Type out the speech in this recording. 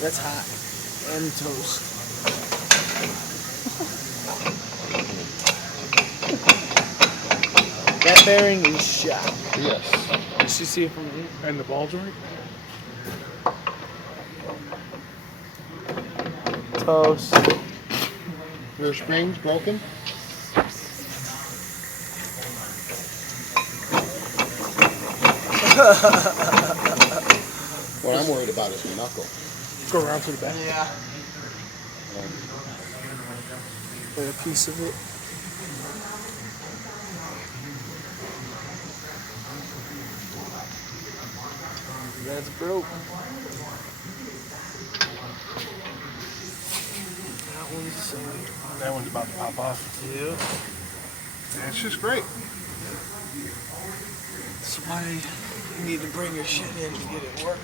That's hot. And toast. That bearing is shot. Yes. Let's just see it from here. And the ball joint? Toast. Rear spring's broken. What I'm worried about is my knuckle. Go around to the back. Yeah. Play a piece of it. That's broke. That one's That one's about to pop off. yeah. Yeah, it's just great. That's why you need to bring your shit in to get it worked.